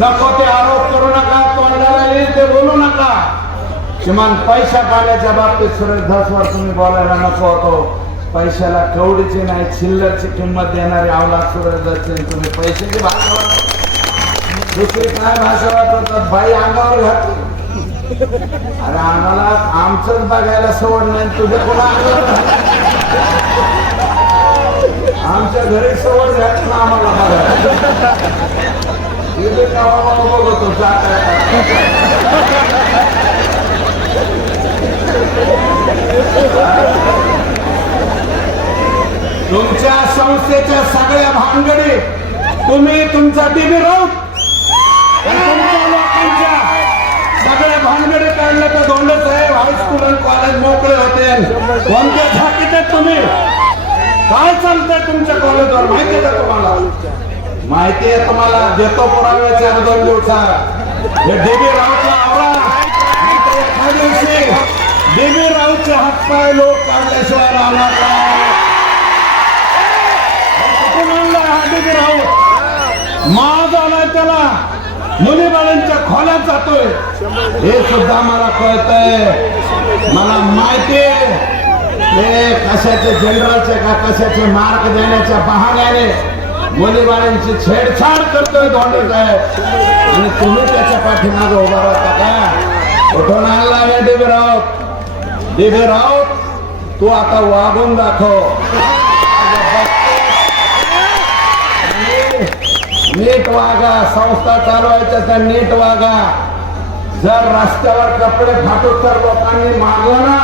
नको ते आरोप करू नका तोंडाला येईल ते बोलू नका. किमान पैसा पाण्याच्या बाबतीत सुरेश धसवर तुम्ही बोलायला नको होतो. पैशाला कवडीची नाही चिल्लरची किंमत देणारी आवला सुरेश धसचे तुम्ही पैशाची भाषा दुसरी काय भाषा वापरतात? बाई अंगावर घातली अरे आम्हाला आमचंच बघायला सवड नाही तुझं कोणा आमच्या घरी सवड घातली ना आम्हाला बघायला. बघतो तुमच्या संस्थेच्या सगळ्या भानगडी तुम्ही तुमचा टीव्ही राहू. लोकांच्या सगळ्या भानगडी काढल्या तर दोंड साहेब हायस्कूल आणि कॉलेज मोकळे होते. कोणत्या झाकीत तुम्ही? काय चालतंय तुमच्या कॉलेजवर माहिती आहे का तुम्हाला? माहिती आहे तुम्हाला? देतो पुराव्याचे दोन दिवसा हे डीबी राऊतला आवडा. नाहीतर दिवशी डीबी राऊतचे हातपाय लोक काढल्याशिवाय राहणार नाही. कुठून आणला हा डीबी राऊत? माज आलाय त्याला. मुलीबाळांच्या खोल्यात जातोय. हे सुद्धा मला कळतंय. मला माहिती आहे. हे कशाचे जनरलचे का कशाचे मार्क देण्याच्या बहाण्याने मुलीबाळांची छेडछाड करतोय धोंडे साहेब. आणि तुम्ही त्याच्या पाठीमागे उभा राहता का? कुठून आणला या D B Raut D B Raut तू आता वागून दाखव. नीट वागा संस्था चालवायच्या तर नीट वागा. जर रस्त्यावर कपडे फाटून तर लोकांनी मागलं ना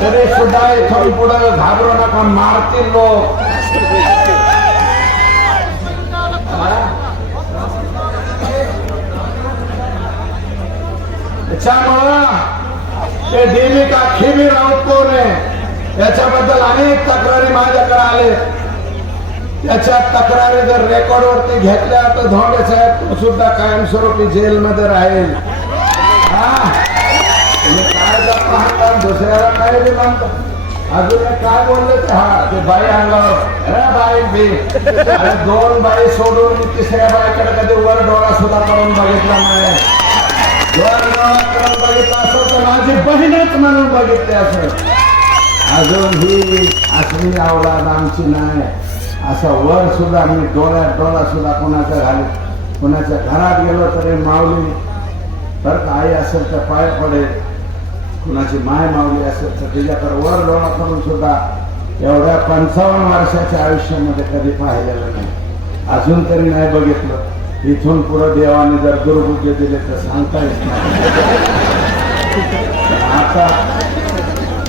तरी सुद्धा इथून पुढे घाबरू नका मारतील लोक. त्याच्यामुळं ते देविका खिबी राऊत कोण आहे याच्याबद्दल अनेक तक्रारी माझ्याकडे आले. त्याच्या तक्रारी जर रेकॉर्ड वरती घेतल्या तर धोंडे साहेब तो सुद्धा कायमस्वरूपी जेलमध्ये राहील. काय दुसऱ्याला काय बी म्हणता? अजून काय बोलले ते? हा ते बाई अंगावर. बाई बी. दोन बाई सोडून तिसऱ्या बाईकडे कधी वर डोळा सुद्धा करून बघितला नाही. माझी बहीणच म्हणून बघितले असं अजून ही असली अवलाद आमची नाही. असं वर सुद्धा मी डोळ्यात डोळा सुद्धा कोणाचा घाल कोणाच्या घरात गेलो तरी माऊली. तर आई असेल तर पाय पडेल. कुणाची माय माऊली असेल तर तिच्याकडे वर डोळा करून सुद्धा एवढ्या पंचावन्न वर्षाच्या आयुष्यामध्ये कधी पाहिलेलं नाही. अजून तरी नाही बघितलं. इथून पुढे देवाने जर दुर्बुद्धी दिले तर सांगता येत नाही. आता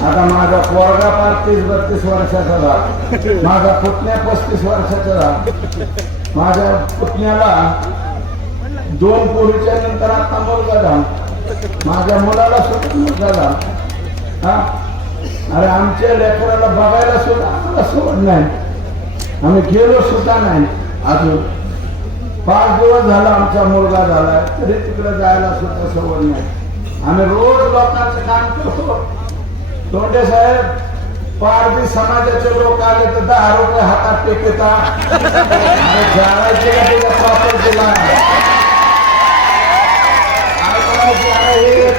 आता माझा पोरगा पार तीस बत्तीस वर्षाचा झाला माझा पुतण्या पस्तीस वर्षाचा झाला माझ्या पुतण्याला दोन पोरीच्या नंतर आता मुलगा झाला. माझ्या मुलाला सुद्धा मुलगा झाला. हा? अरे आमच्या लेकराला बघायला सुद्धा आम्हाला सोड नाही. आम्ही गेलो सुद्धा नाही. अजून पाच दिवस झाला आमचा मुलगा झाला तरी तिकडे जायला सुद्धा सवड नाही. आम्ही रोज लोकांचं काम करतो. तोंडे साहेब पारधी समाजाचे लोक आले तर दहा रुपये हातात टेकता जाळायचे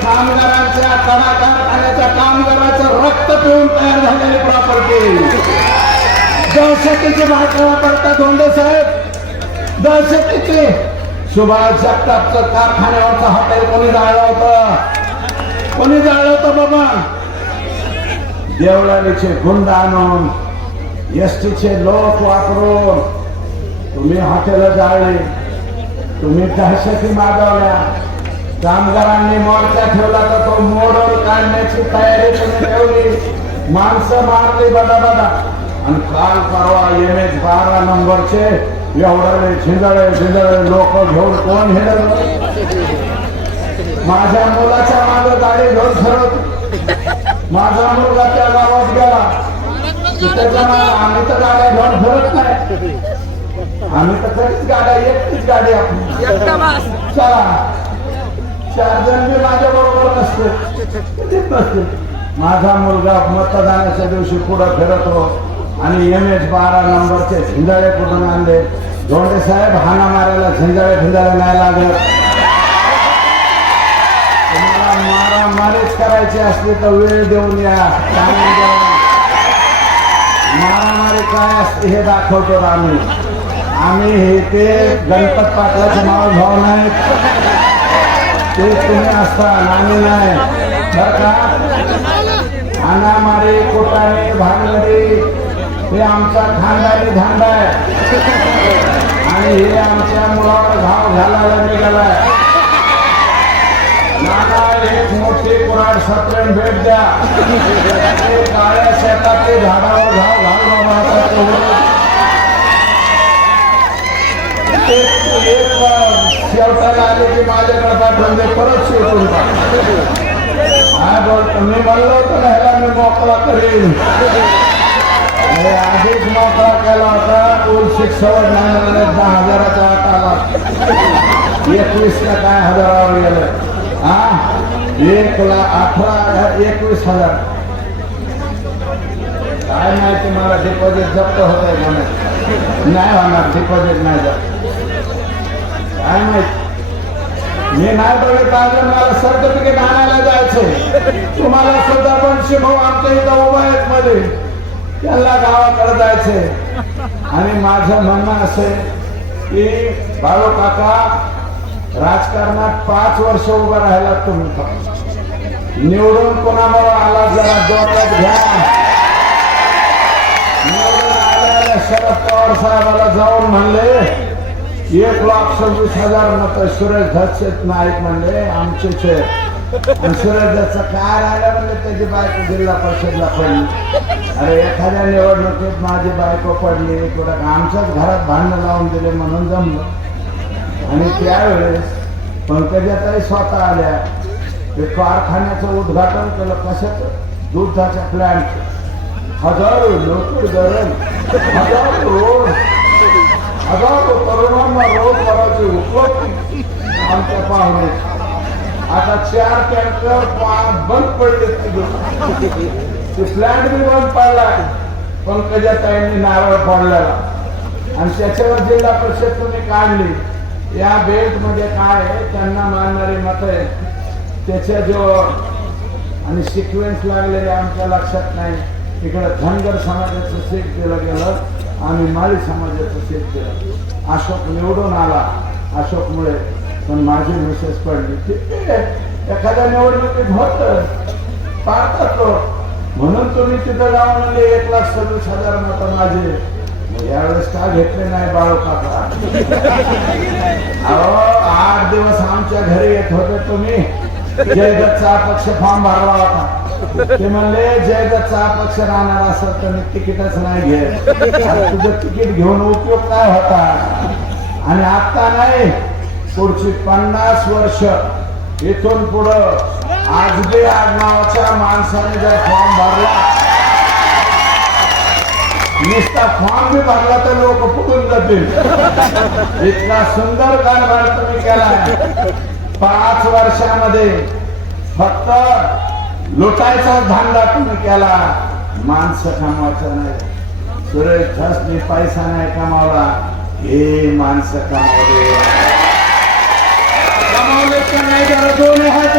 कामगारांच्या कडा कारखान्याच्या कामगाराचं रक्त पिऊन तयार झालेली प्रॉपर्टी दहशतीची भाषा वापरता धोंडे साहेब. दहशतीचे सुभाष जगतापचं कारखान्यावरचं हॉटेल कोणी जाळलं होत? कोणी जाळलं होतं बाबा? देवळालीचे गुंड आणून एसटीचे लोक वापरून तुम्ही हॉटेल जाळले. तुम्ही दहशती मागवल्या. कामगारांनी मोर्चा ठेवला तर तो मोडून काढण्याची तयारी तुम्ही ठेवली. माणसं मारली बदा बदा आणि काल परवा एम एच बारा नंबरचे एवढे झिंजळे झिंजळे लोक घेऊन कोण हे माझ्या मुलाच्या माझं गाडी घेऊन फिरत. माझा मुलगा त्या गावात गेला. त्याच्या आम्ही तर गाड्या घेऊन फिरत नाही. आम्ही तर कधीच गाड्या एकटीच गाडी आपली चला. चार जण मी माझ्या बरोबर नसते नसते माझा मुलगा मतदानाच्या दिवशी पुढे फिरतो आणि एम एच बारा नंबरचे झिंजाळे कुठून आणले? धोंडे साहेब हाना मारायला झिंजाळे झिंजाळे नाही लागत तुम्हाला मारामारीच करायची असली तर वेळ देऊन या. मारामारी काय असते हे दाखवतो आम्ही. आम्ही हे ते गणपत पाटलाचे माव भाव नाही ते तुम्ही असता आम्ही नाही. बर का? अनामारी कोटाने भानगडी हे आमचा खानदानी धांदा आहे. आणि हे आमच्या मुलावर घाव घालायला निघालाय नाना एक मोठे पुराण सत्रण भेट द्या. ते काळ्या शेतातले झाडावर घाव घाल बाबा एक शेवटाला आले की माझ्याकडे पाठवून दे परत शेवटून हा मी म्हणलो होतो ना ह्याला मी मोकळा करेन. अरे आधीच मोकळा केला होता. दोन शिक्षण दहा हजाराचा आत आला एकवीस का काय हजारावर गेलं. हा? एक लाख अठरा हजार एकवीस हजार. काय माहिती मला डिपॉझिट जप्त होत आहे म्हणून नाही होणार डिपॉझिट नाही जप्त. काय माहिती? मी नाही बघितलं अजून मला सर्टिफिकेट आणायला जायचं तुम्हाला सुद्धा पण शिकव आमच्या इथं उभा आहेत मध्ये. त्यांना गावाकडे जायचंय. आणि माझं म्हणणं असे की बाळू काका राजकारणात पाच वर्ष उभं राहिला तुम्ही निवडून कोणामुळे आला जरा डोक्यात घ्या. निवडून शरद पवार साहेबाला जाऊन म्हणले एक लाख सव्वीस हजार मत सुरेश धसे नाईक म्हणले आमचे सुरेश काय राहिलं म्हणजे त्याची बायको जिल्हा परिषदला पडली. अरे एखाद्या निवडणुकीत माझी बायको पडली थोडं आमच्याच घरात भांडणं लावून दिले म्हणून जमलं. आणि त्यावेळेस पंकजाताई स्वतः आल्या. ते कारखान्याचं उद्घाटन केलं. कशाचं? दुधाच्या प्लॅन्ट हजारो लोक धरण हजारो रोड. हजारो तरुणांना रोजगाराची उपलब्धी आमच्या पाहुणे. आता चार टँकर बंद पडले ते फ्लॅट बी बंद पण पंकजा ताईंनी नारळ फोडलेला. आणि त्याच्यावर जिल्हा परिषद तुम्ही काढली? या बेल्टमध्ये काय त्यांना मानणारी मत आहे. त्याच्या जो आणि सिक्वेन्स लागलेले आमच्या लक्षात नाही. तिकडे धनगर समाजाचं सीट दिलं गेलं. आम्ही माळी समाजाचं सीट दिलं. अशोक निवडून आला. अशोकमुळे. पण माझी मिसेस पडली. ठीक आहे? एखाद्या निवडणुकीत होत. पाहतात तो म्हणून तुम्ही तिथं जाऊन म्हणले एक लाख सव्वीस हजार मत माझे. यावेळेस का घेतले नाही बाळू काका अहो आठ दिवस आमच्या घरी येत होते तुम्ही. जयदत्तचा पक्ष फॉर्म भरला होता. ते म्हणले जयदत्तचा पक्ष राहणार असत तर मी तिकीटच नाही घेत. तुझं तिकीट घेऊन उपयोग काय होता? आणि आता नाही. पुढची पन्नास वर्ष इथून पुढं आजबे आडनावाच्या माणसाने जर फॉर्म भरला नुसता फॉर्म बी भरला तर लोक फुटून जातील. इतका सुंदर कारभार तुम्ही केला. पाच वर्षामध्ये फक्त लुटायचा धांदा तुम्ही केला. माणसं कामाचं नाही. सुरेश धसनी पैसा नाही कमावला. हे माणसं कमावले. कमावले का नाही जरा दोन्ही हात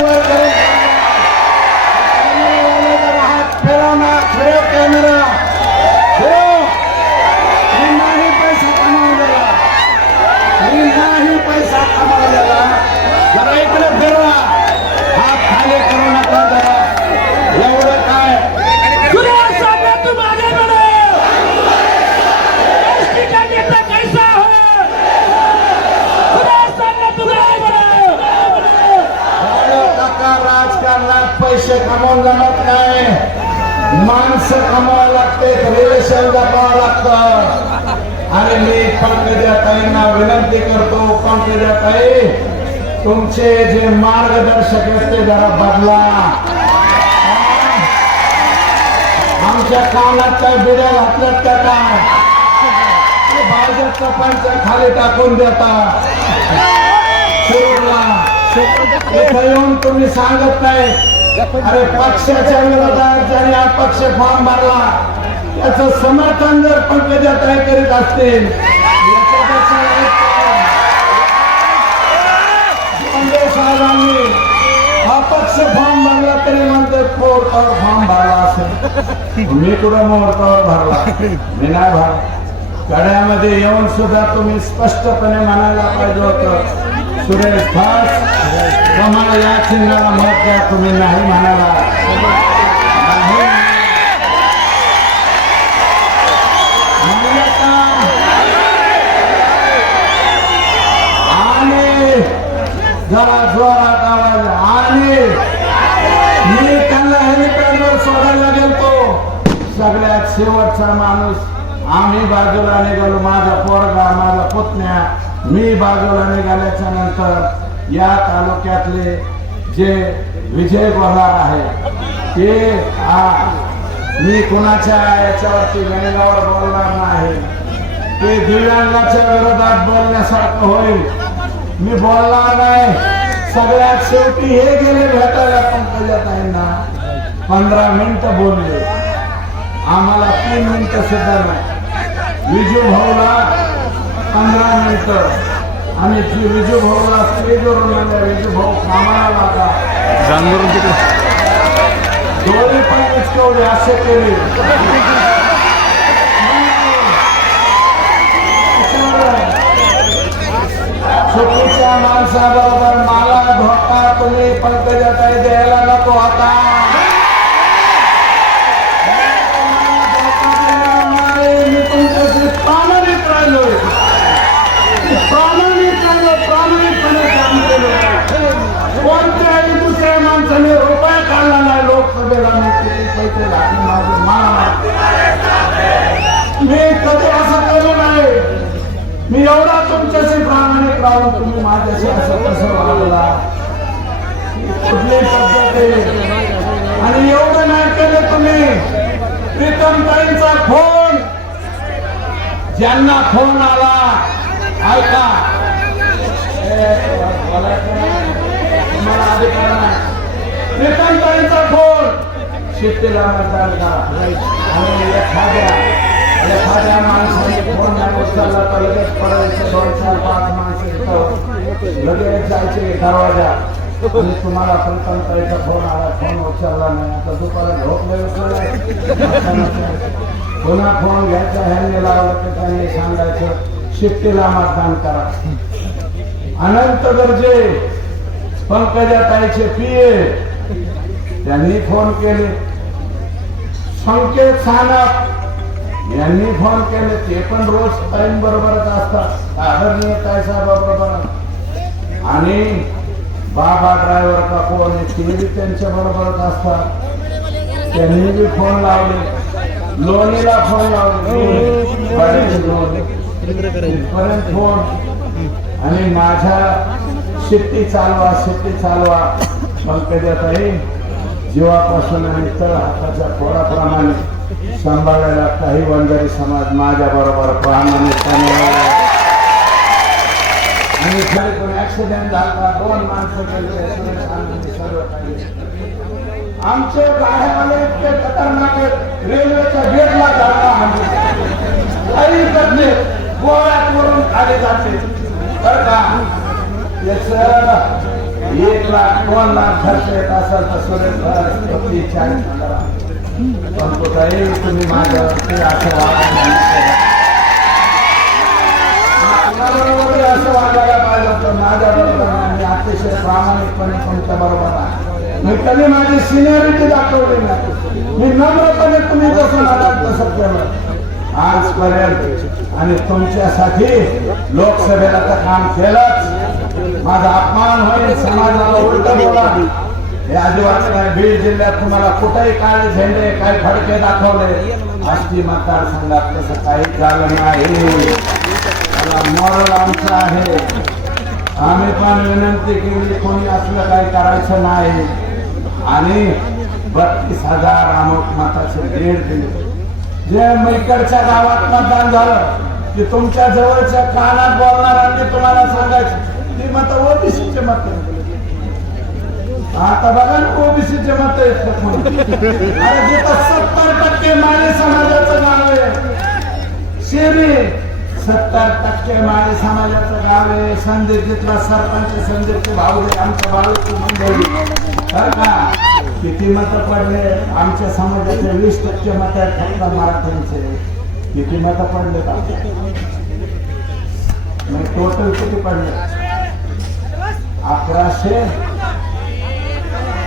कमवून जमत नाही माणसं कमवावं लागते रिलेशन जपावं लागतं. आणि मी पंकजाताईंना विनंती करतो पंकजाताई तुमचे जे मार्गदर्शक आहेत ते जरा बदला. आमच्या कानात काय बिड्या घातल्यात त्या काय? भाजपचा पंच खाली टाकून देता शिरूरला येऊन तुम्ही सांगत नाही अरे पक्षाच्या विरोधात हा पक्ष फॉर्म भरला त्याच समर्थन जर पंकजा करीत असतील म्हणजे साहेबांनी हा पक्ष फॉर्म भरला तरी म्हणतात फोर फॉर्म भरला असेल. मी कुठं मुहूर्तावर भरला? मी नाही भरला. येऊन सुद्धा तुम्ही स्पष्टपणे म्हणायला पाहिजे होतं. सुरेश भास. तुम्हाला या चिन्हाला मत द्या तुम्ही नाही म्हणाला. आणि जरा जोरात आवाज. आणि मी त्यांना हेलिपॅडवर सोडायला गेलतो सगळ्यात शेवटचा माणूस. आम्ही बाजूला निघालो. माझा पोरगा माझा पुतण्या. मी बाजूला निघाल्याच्या नंतर या तालुक्यातले जे विजय गोहार आहे ते हा मी कुणाच्या याच्यावरती गणितावर बोलणार नाही. ते दिव्यांगाच्या विरोधात बोलण्यासारखं होईल. मी बोलणार नाही. सगळ्यात शेवटी हे गेले भेटायला पंकजाताईंना पंधरा मिनिटं बोलले. आम्हाला तीन मिनिट सुद्धा नाही. विजू भाऊ पंधरा मिनिटं. आणि जी विजू भाऊला स्टेजवरून म्हणल्या विजू भाऊ कामाला लागा डोळे पण विचकवले असे केले. चुकीच्या माणसाबरोबर मला धोका तुम्ही पंकजाताई द्यायला नको होता लावून तुम्ही माझ्याशी असं कसं वागला कुठले शब्द आहे आणि एवढं नाही केलं तुम्ही. प्रीतमताईंचा फोन. ज्यांना फोन आला ऐका. ए, बोलायचं प्रीतमताईंचा फोन. शेतीला मतदान करा आणि एखाद्या एखाद्या माणसाने फोन नाही उचलला तर लगेच पडायचे दोन चार पाच माणसं लगेच जायचे दरवाजा तुम्हाला फोन आला फोन उचलला नाही आता दुपारा झोपले पुन्हा फोन घ्यायचा ह्यांनी लावलं त्यांनी सांगायचं शिट्टीला मतदान करा अनंत गरजे पंकजाताईचे पिये त्यांनी फोन केले संकेत सानप यांनी फोन केले ते पण रोज टाइम बरोबरच असतात. आदरणीय काय साहेबाबरोबर आणि बाबा ड्रायव्हर का फोन आहे ते बी त्यांच्या बरोबरच असतात. त्यांनी बी फोन लावले. लोणीला फोन लावले. बरेच इथपर्यंत फोन आणि माझ्या शिट्टी चालवा शिट्टी चालवा पंकजाताई जीवापासून आणि तळ हाताच्या थोडाप्रमाणे सांभाळायला काही वंजारी समाज माझ्या बरोबर प्रामाणिकपणे आणि खरे कोण ऍक्सिडेंट झाला दोन माणसं आमचे गाड्यावाले इतके खतरनाक रेल्वेच्या गेटला जाणार काही करते गोळ्यात वरून खाली जाते. बरं का? याच एक लाख दोन लाख खर्च येत असेल तर सुरेश भर चाळीस हजार तुम्ही असं वागायला होतं माझ्या बरोबर मी अतिशय प्रामाणिकपणे तुमच्या बरोबर आहे मी कधी माझी सिनियरिटी दाखवली नाही मी नम्रपणे तुम्ही जसं म्हणाल तसं केलं आजपर्यंत आणि तुमच्यासाठी लोकसभेला तर काम केलंच माझा अपमान होईल समाजाला उलट बोला हे अजिबात नाही बीड जिल्ह्यात तुम्हाला कुठेही काळे झेंडे काही फडके दाखवले आष्टी मतदारसंघात तसं काही झालं नाही. मला मॉरल आमचं आहे. आम्ही पण विनंती केली कोणी असलं काही करायचं नाही. आणि बत्तीस हजार अमोक मताचे दीड दिले जे मैकडच्या गावात मतदान झालं की तुमच्या जवळच्या कानात बोलणाऱ्यांनी तुम्हाला सांगायचं ती मत ओबीसीचे मत. आता बघा ना ओबीसीचे मत आहेत अरे जिथं सत्तर टक्के माळी समाजाचं नाव आहे शेरी सत्तर टक्के माळी समाजाचं गाव आहे. संदीप जिथला सरपंच संदीपचे भाऊ आहे भाऊ तू मंडळी का? किती मत पडले? आमच्या समाजाचे वीस टक्के मत आहेत फक्त मराठ्यांचे. किती मत पडले टोटल किती पडले? अकराशे आपल्या- एक मिनिट आम्हाला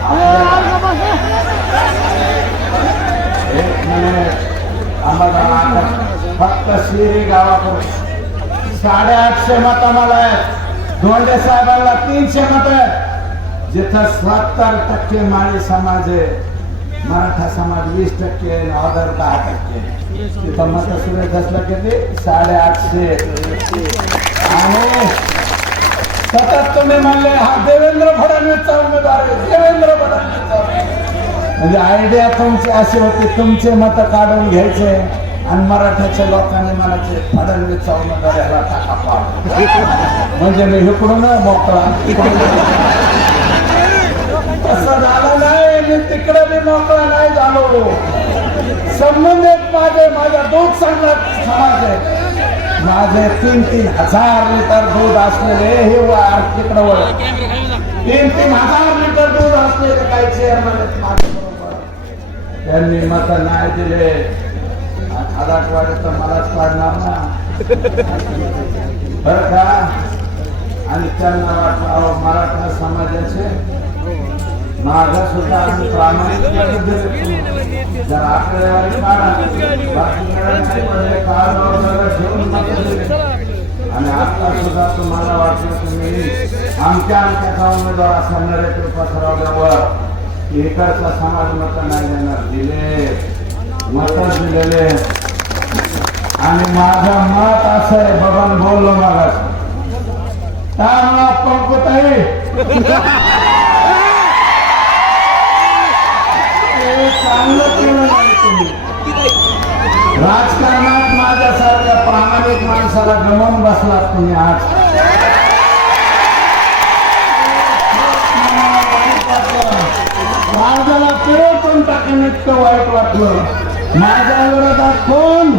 फक्त शिरी गावाकडे साडेआठशे मत आम्हाला आहेत धोंडे साहेबांना तीनशे मत आहेत जिथं सत्तर टक्के माळी समाज आहे मराठा समाज वीस टक्के ऑर्डर दहा टक्के तिथं मत सुरेश असलं किती साडेआठशे आणि सतत तुम्ही म्हणले हा देवेंद्र फडणवीसचा उमेदवार आहे देवेंद्र फडणवीसचा म्हणजे आयडिया तुमची अशी होती तुमचे मत काढून घ्यायचे आणि मराठ्याच्या लोकांनी म्हणायचे फडणवीसचा उमेदवार याला टाका पाड म्हणजे मी इकडून मोकळा. तसं झालं नाही मी तिकडे बी मोकळा नाही झालो. संबंधित माझे माझ्या दोन संघात समाज आहे माझे तीन तीन हजार लिटर दूध असलेले हे वार तिकडं वळ. तीन तीन हजार लिटर दूध असलेले काही चेअरमॅन त्यांनी मत नाही दिले. आधार तर मलाच काढणार ना. बरं का? आणि त्यांना वाटलं मराठा समाजाचे माझा सुद्धा आम्ही प्रामाणिक जर आकडेवारी काढा आणि आता सुद्धा तुम्हाला वाटलं तुम्ही आमच्या आमच्या उमेदवार असा नरेटिव्ह पसरवल्यावर इकडचा समाज मत नाही देणार. दिले मत दिलेले. आणि माझं मत असं आहे बघून बोललो मला त्यामुळे पंकुताई हे माणसाला गमावून बसलात तुम्ही आज. माझ्याला पेटून टाकून इतकं वाईट वाटलं? माझ्या विरोधात कोण?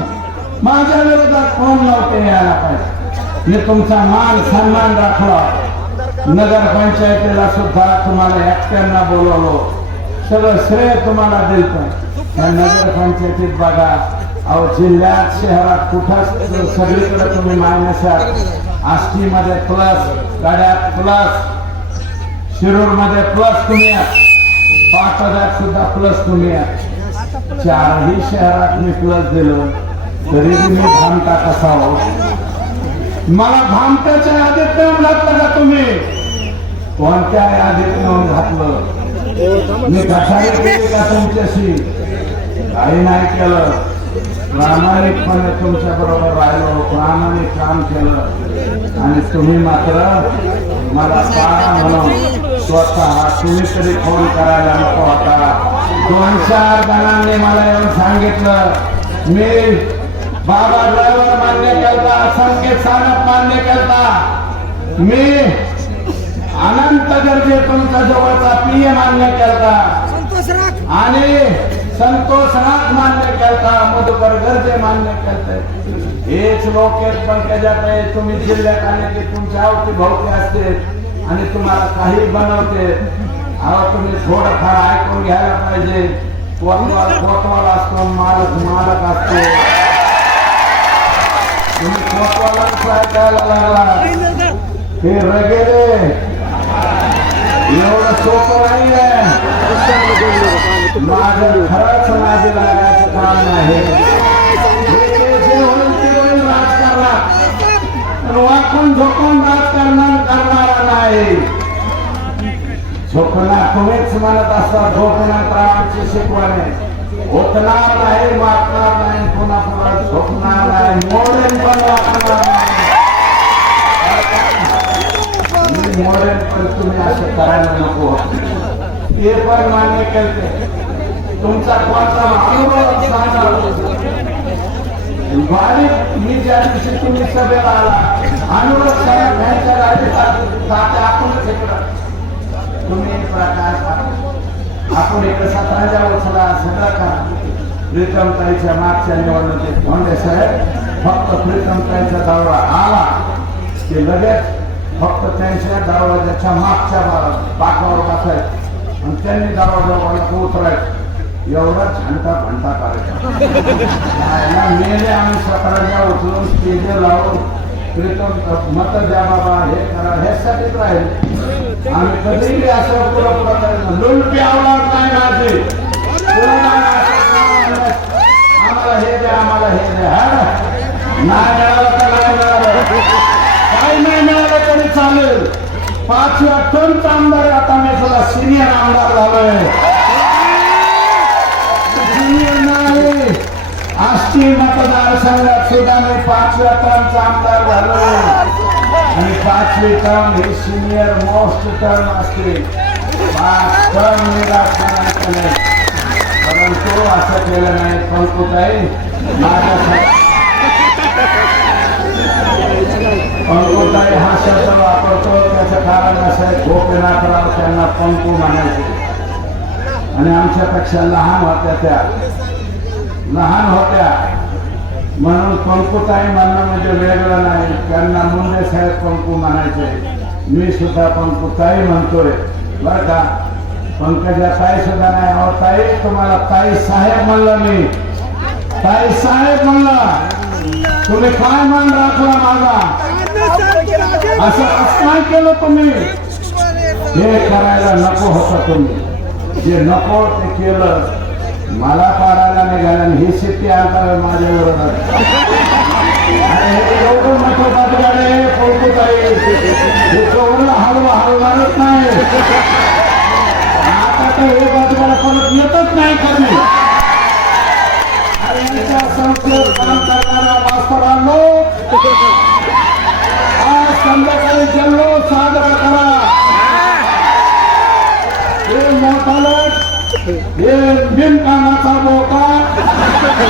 माझ्या विरोधात कोण नव्हते यायला पाहिजे? मी तुमचा मान सन्मान राखला नगरपंचायतीला सुद्धा तुम्हाला एकट्यांना बोलवलो. सगळं श्रेय तुम्हाला देतो. या नगरपंचायतीत बघा. अहो जिल्ह्यात शहरात कुठं सगळीकडे तुम्ही मायनस आष्टी मध्ये प्लस गाड्यात प्लस शिरूरमध्ये प्लस तुम्ही पाच हजार सुद्धा प्लस तुम्ही चारही शहरात मी प्लस दिलो. तरी तुम्ही भामटा कसा हो? मला भामट्याच्या यादीत नेऊन घातलं का तुम्ही? कोणत्या यादीत नेऊन घातलं? मी कशाने केली का तुमच्याशी? काही नाही केलं. प्रामाणिकपणे तुमच्या बरोबर राहिलो प्रामाणिक काम केलं. आणि तुम्ही मात्र मला पाडा म्हणून स्वतः तुम्ही तरी फोन करायला नको होता. दोन चार जणांनी मला येऊन सांगितलं मी बाबा ड्रायव्हर मान्य केलता संकेत सानप मान्य केलता मी अनंत गरजे तुमच्या जवळचा पीए मान्य केलता आणि संतोष नाथ मान्य केलता मधुकर गरजे मान्य केलते. हेच लोक पण त्याच्यात आहे तुम्ही जिल्ह्यात आले की तुमच्या आवती भोवती असते आणि तुम्हाला काही बनवते. अहो तुम्ही थोडंफार ऐकून घ्यायला पाहिजे. कोतवाल कोतवाल असतो मालक मालक असतो. तुम्ही कोतवालांचं ऐकायला लागला हे रगेले एवढं सोपं नाही आहे माझं खरंच माझे लागायचं कारण आहे. हे जे होईल ते वाकून झोपून राजकारण करणारा नाही. झोपणार तुम्हीच म्हणत असता झोपणार तर शिकवण. शिकवणे होतणार नाही वाकणार नाही पुन्हा पुन्हा झोपणार नाही. मोडेल पण वाकणार नाही. मी पण तुम्ही असं करायला नको. ते पण मान्य करते. तुमचा कोणता अनुभव बारीक मी ज्या दिवशी तुम्ही सभेला आला अनुभव साहेब यांच्या गाडीत जाते इकडं तुम्ही प्रकाश आपण इकडे सतराच्या वर्षाला सगळं का प्रीतम मागच्या निवडणुकीत म्हणजे साहेब फक्त प्रीतमताईचा त्यांचा आला. की लगेच फक्त त्यांच्या दरवाजाच्या मागच्या बाकावर बसायचं आणि त्यांनी दरवाजा उतरायचं. एवढा छानता भांडता कार्यक्रम मेले आम्ही सकाळच्या उचलून स्टेज लावून प्रीतम मत द्या बाबा हे करा ह्यासाठीच राहील. आम्ही कधीही असं पुरं पुरं करायचं लुंटी आवडत नाही माझी आम्हाला हे द्या आम्हाला हे द्या. नाही मिळालं तर नाही मिळालं. काही नाही मिळालं तरी चालेल. पाचव्या टन आमदार आता मी सुद्धा सिनियर आमदार झालोय. आष्टी मतदारसंघात सुद्धा मी पाचव्या टर्मचा आमदार झालो. आणि पाचवी टर्म हे सिनियर मोस्ट टर्म असते. पाच टर्म परंतु असं केलं नाही. पंकुताई माझ्यासाठी पंकुताई हा शब्द वापरतो त्याचं कारण असं आहे. गोपीनाथराव त्यांना पंकू म्हणायचे. आणि आमच्यापेक्षा लहान होत्या त्या. लहान होत्या. म्हणून पंकुताई म्हणणं म्हणजे वेगळं नाही. त्यांना मुंडे साहेब पंकू म्हणायचे. मी सुद्धा पंकुताई म्हणतोय. बरं का? पंकजा ताई सुद्धा नाही. अहो ताई तुम्हाला ताई साहेब म्हणलं मी. ताई साहेब म्हणलं. तुम्ही काय मान राखला माझा? असं असं काय केलं तुम्ही. हे करायला नको होतं तुम्ही. जे नको ते केलं. मला पाडायला निघालं आणि ही शेती आता माझ्या विरोधात आणि हे एवढं मोठं बदगाडे पोळकूत आहे हे केवढं हलवा नाही. आता तर हे बदगाड परत येतच नाही कधी अरे यांच्या संस्थेत काम करणाऱ्या मास्तरांनो आज संध्याकाळी जल्लोष साजरा करा. हे हे बिनकामाचा मोका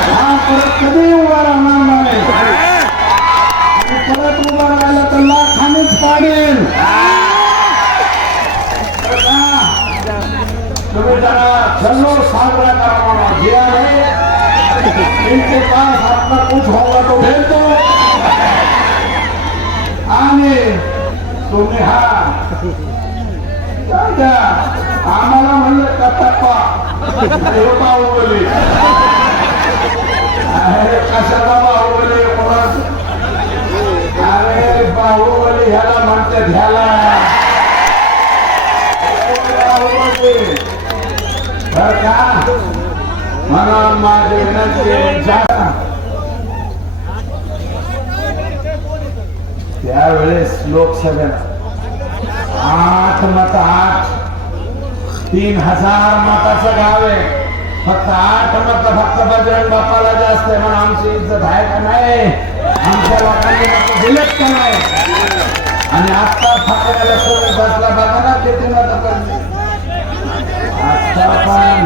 हा परत कधी उभा राहणार नाही आणि परत उभा राहिला तर लाखानेच पाडेल बरं का? तुम्ही जरा जल्लोष साजरा करा म्हणा जे आहे इनके पास अपना कुछ होगा तो भेज दो आणि तुम्ही हा जाऊ द्या आम्हाला म्हणलं का टप्पा अरे हो बाहुबली अरे कशाला बाहुबली कोणाच अरे बाहुबली ह्याला म्हणते ह्याला. बर का? म्हणून माझे विनंती त्यावेळेस लोकसभेला आठ मत आठ. तीन हजार मताचं गाव. आहे फक्त आठ मत फक्त बजरंग बाप्पाला जास्त आहे म्हणून आमची इज्जत आहे का नाही? आमच्या लोकांनी मत दिलेत का नाही? आणि आत्ता ठाकरेला सोडून बसला बघा ना किती मत आता पण.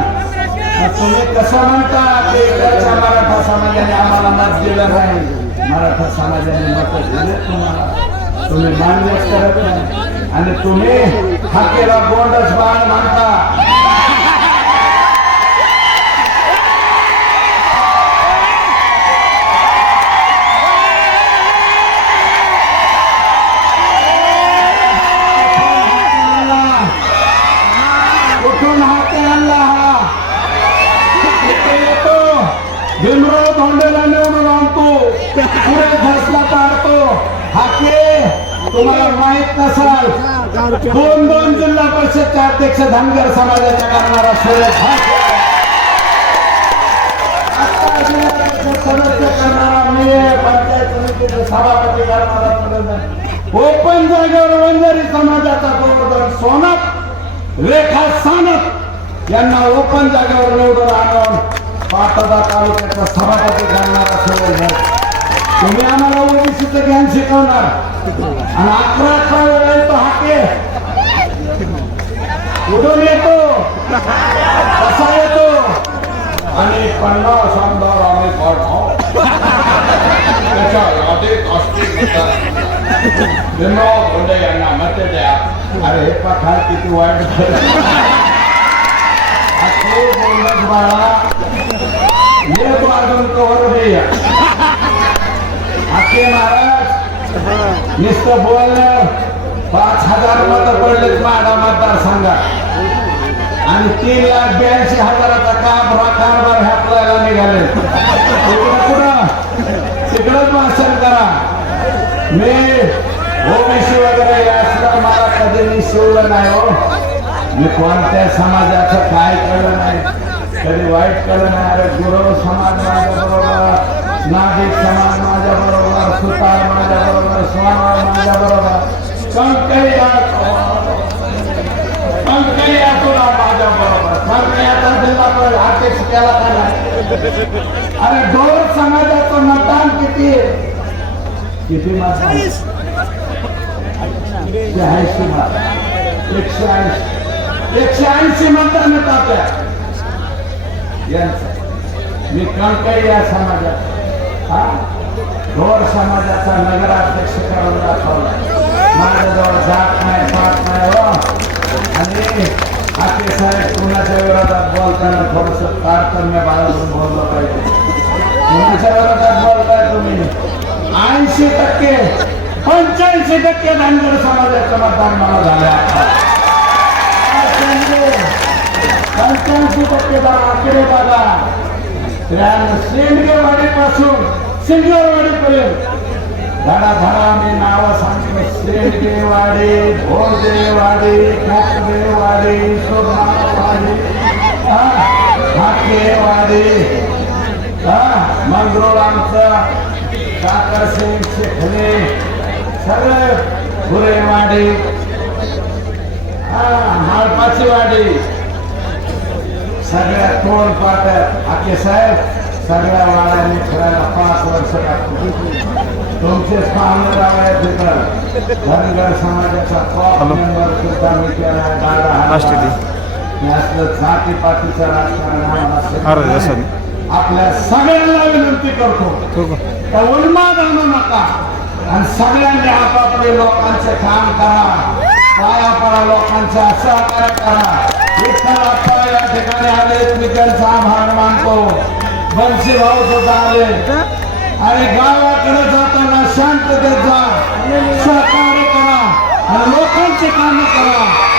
तुम्ही कसं म्हणता की इकडच्या मराठा समाजाने आम्हाला मत दिलं नाही? मराठा समाजाने मत दिले तुम्हाला. तुम्ही मान्यच करत नाही. आणि तुम्ही हाकेला गोंडस बाळ म्हणता दोन दोन जिल्हा परिषदच्या अध्यक्ष धनगर समाजाच्या करणारा सुरेश सदस्य करणारा मी पंचायत समितीचा सभापती करणारा ओपन जागेवर वंजारी समाजाचा गोवर्धन सोनत रेखा सानप यांना ओपन जागेवर निवडून आणून पाटोदा तालुक्याचा सभापती करणारा सुरेश तुम्ही आम्हाला ओबीसीचं ज्ञान शिकवणार. आणि अकरा अकरा वेळा येतो हाके. कुठून येतो. कसा येतो? आणि पन्नास आमदार आम्ही पाठव. त्याच्या यादीत असतील मतदार. भीमराव यांना मत द्या. अरे हे पठार किती वाईट झालं. असे बोलत बाळा. ये तो अजून कवर महाराज. नुसतं बोलणं. पाच हजार मत पडलेत माडा मतदारसंघात. आणि तीन लाख ब्याऐंशी हजाराचा काम कारभार हाकलायला निघाले तिकडं तिकडंच भाषण करा. मी ओबीसी वगैरे असलं मला कधी मी शिवलं नाही हो. मी कोणत्या समाजाचं काय कळलं नाही. कधी वाईट कळलं नाही. अरे गुरव समाज माझ्या बरोबर नागरिक समाज माझ्या बरोबर सुतार माझ्या बरोबर स्वामी माझ्या बरोबर कंकैया कंकैया तुला माझ्या बरोबर संकयाचा जिल्हा पण अध्यक्ष केला का अरे डोर समाजाचं मतदान किती आहे? किती मतदान एकशे ऐंशी एकशे ऐंशी एकशे ऐंशी मतदान येतात यांचं मी कणकई या समाजात हा ढोर समाजाचा नगराध्यक्ष करून दाखवला माझ्याजवळ जात नाही पाहत नाही हो आणि आपले साहेब कुणाच्या विरोधात बोलताना थोडस तारतम्य बाळगून बोललं पाहिजे कुणाच्या विरोधात बोलताय तुम्ही ऐंशी टक्के पंच्याऐंशी टक्के धनगर समाजाचं मतदान मला झालं पंच्याऐंशी टक्के आकडे बघा शेंडगेवाडीपासून सिंगरवाडीपर्यंत धडा धडा मी नाव सांगतो शेंडगेवाडी भोजेवाडी कोकडेवाडी सोनावाडी हाकेवाडी मंगरोळ आमचं काका सिंग शेखले सगळे गुरेवाडी। हा माळपाची वाडी सगळ्या तोंड पाट आके साहेब। सगळ्या वाड्यांनी फिरायला पाच वर्ष लागतो तुमचेच पाहुणे रावळे तिथं. धनगर समाजाचा टॉप मेंबर सुद्धा मी केला असलं जाती पातीचं राजकारण. आपल्या सगळ्यांना विनंती करतो. हो त्या उन्माद आणू नका. आणि सगळ्यांनी आपापले लोकांचे काम करा. पाया पडा लोकांचा सहकार्य करा. विठ्ठल या ठिकाणी आले मी त्यांचा आभार मानतो. बंशी भाऊ सुद्धा आले. आणि गावाकडे जाताना शांततेत जा सहकार्य करा. आणि लोकांची कामं करा.